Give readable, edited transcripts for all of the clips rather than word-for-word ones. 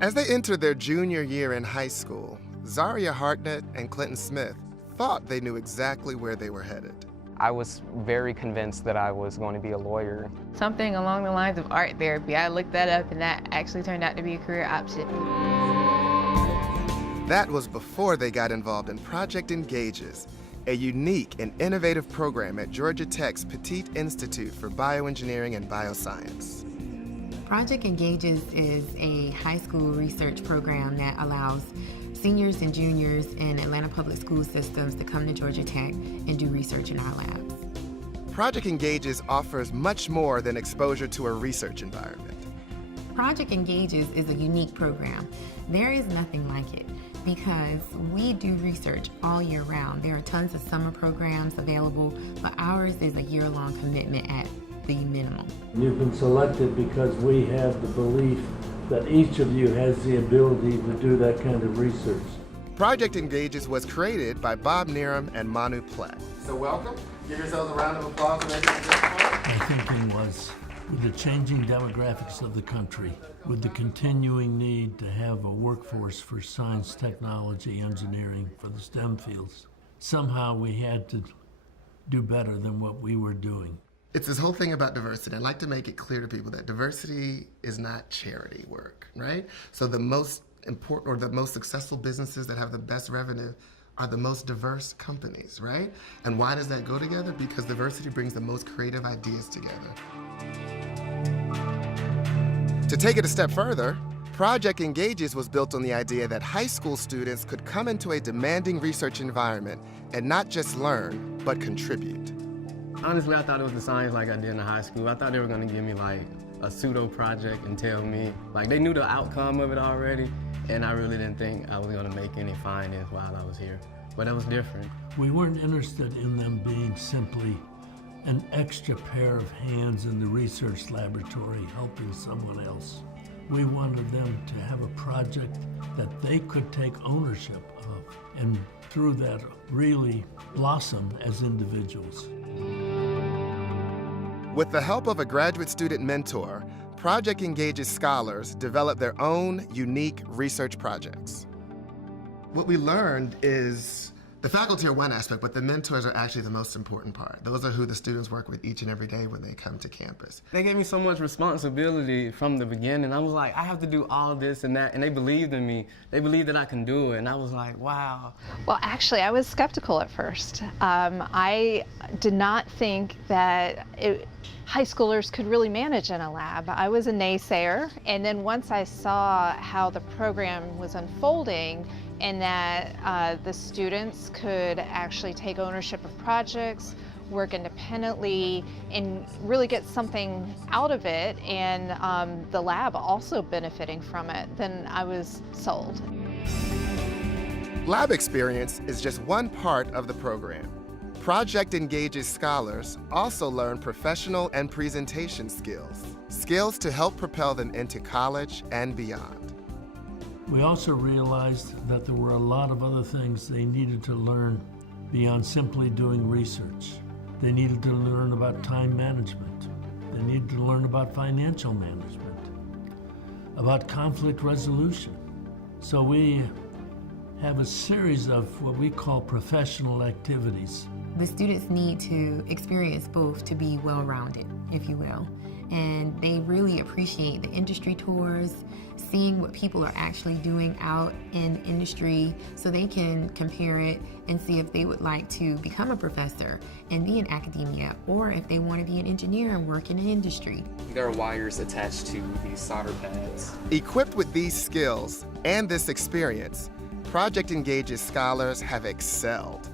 As they entered their junior year in high school, Zaria Hartnett and Clinton Smith thought they knew exactly where they were headed. I was very convinced that I was going to be a lawyer. Something along the lines of art therapy. I looked that up and that actually turned out to be a career option. That was before they got involved in Project Engages, a unique and innovative program at Georgia Tech's Petit Institute for Bioengineering and Bioscience. Project Engages is a high school research program that allows seniors and juniors in Atlanta public school systems to come to Georgia Tech and do research in our labs. Project Engages offers much more than exposure to a research environment. Project Engages is a unique program. There is nothing like it because we do research all year round. There are tons of summer programs available, but ours is a year-long commitment at the minimum. You've been selected because we have the belief that each of you has the ability to do that kind of research. Project Engages was created by Bob Nerem and Manu Platt. So welcome. Give yourselves a round of applause. My thinking was, with the changing demographics of the country, with the continuing need to have a workforce for science, technology, engineering, for the STEM fields, somehow we had to do better than what we were doing. It's this whole thing about diversity. I'd like to make it clear to people that diversity is not charity work, right? So the most important or the most successful businesses that have the best revenue are the most diverse companies, right? And why does that go together? Because diversity brings the most creative ideas together. To take it a step further, Project Engages was built on the idea that high school students could come into a demanding research environment and not just learn, but contribute. Honestly, I thought it was the science like I did in high school. I thought they were gonna give me like a pseudo project and tell me, like they knew the outcome of it already, and I really didn't think I was gonna make any findings while I was here. But that was different. We weren't interested in them being simply an extra pair of hands in the research laboratory helping someone else. We wanted them to have a project that they could take ownership of, and through that really blossom as individuals. With the help of a graduate student mentor, Project Engages scholars develop their own unique research projects. What we learned is the faculty are one aspect, but the mentors are actually the most important part. Those are who the students work with each and every day when they come to campus. They gave me so much responsibility from the beginning. I was like, I have to do all this and that, and they believed in me. They believed that I can do it, and I was like, wow. Well, actually, I was skeptical at first. I did not think that high schoolers could really manage in a lab. I was a naysayer, and then once I saw how the program was unfolding and that the students could actually take ownership of projects, work independently, and really get something out of it, and the lab also benefiting from it, then I was sold. Lab experience is just one part of the program. Project Engages scholars also learn professional and presentation skills to help propel them into college and beyond. We also realized that there were a lot of other things they needed to learn beyond simply doing research. They needed to learn about time management. They needed to learn about financial management, about conflict resolution. So we have a series of what we call professional activities. The students need to experience both to be well-rounded, if you will. And they really appreciate the industry tours, seeing what people are actually doing out in industry so they can compare it and see if they would like to become a professor and be in academia, or if they want to be an engineer and work in an industry. There are wires attached to these solder pads. Equipped with these skills and this experience, Project Engages scholars have excelled.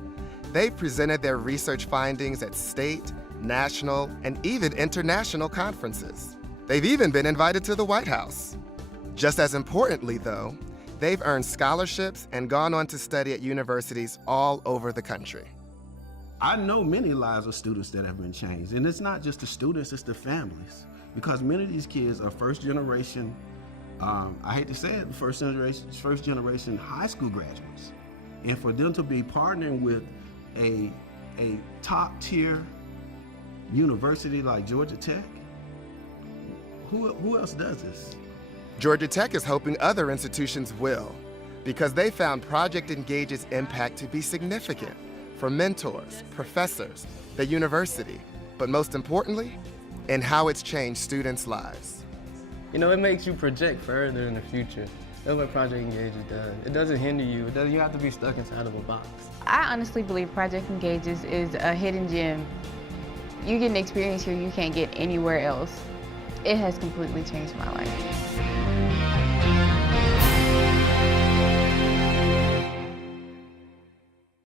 They've presented their research findings at state, national, and even international conferences. They've even been invited to the White House. Just as importantly, though, they've earned scholarships and gone on to study at universities all over the country. I know many lives of students that have been changed, and it's not just the students, it's the families. Because many of these kids are first generation, I hate to say it, first generation high school graduates. And for them to be partnering with a top tier university like Georgia Tech, who else does this? Georgia Tech is hoping other institutions will, because they found Project Engage's impact to be significant for mentors, professors, the university, but most importantly, in how it's changed students' lives. You know, it makes you project further in the future. That's what Project Engage does. It doesn't hinder you. You have to be stuck inside of a box. I honestly believe Project Engages is a hidden gem. You get an experience here you can't get anywhere else. It has completely changed my life.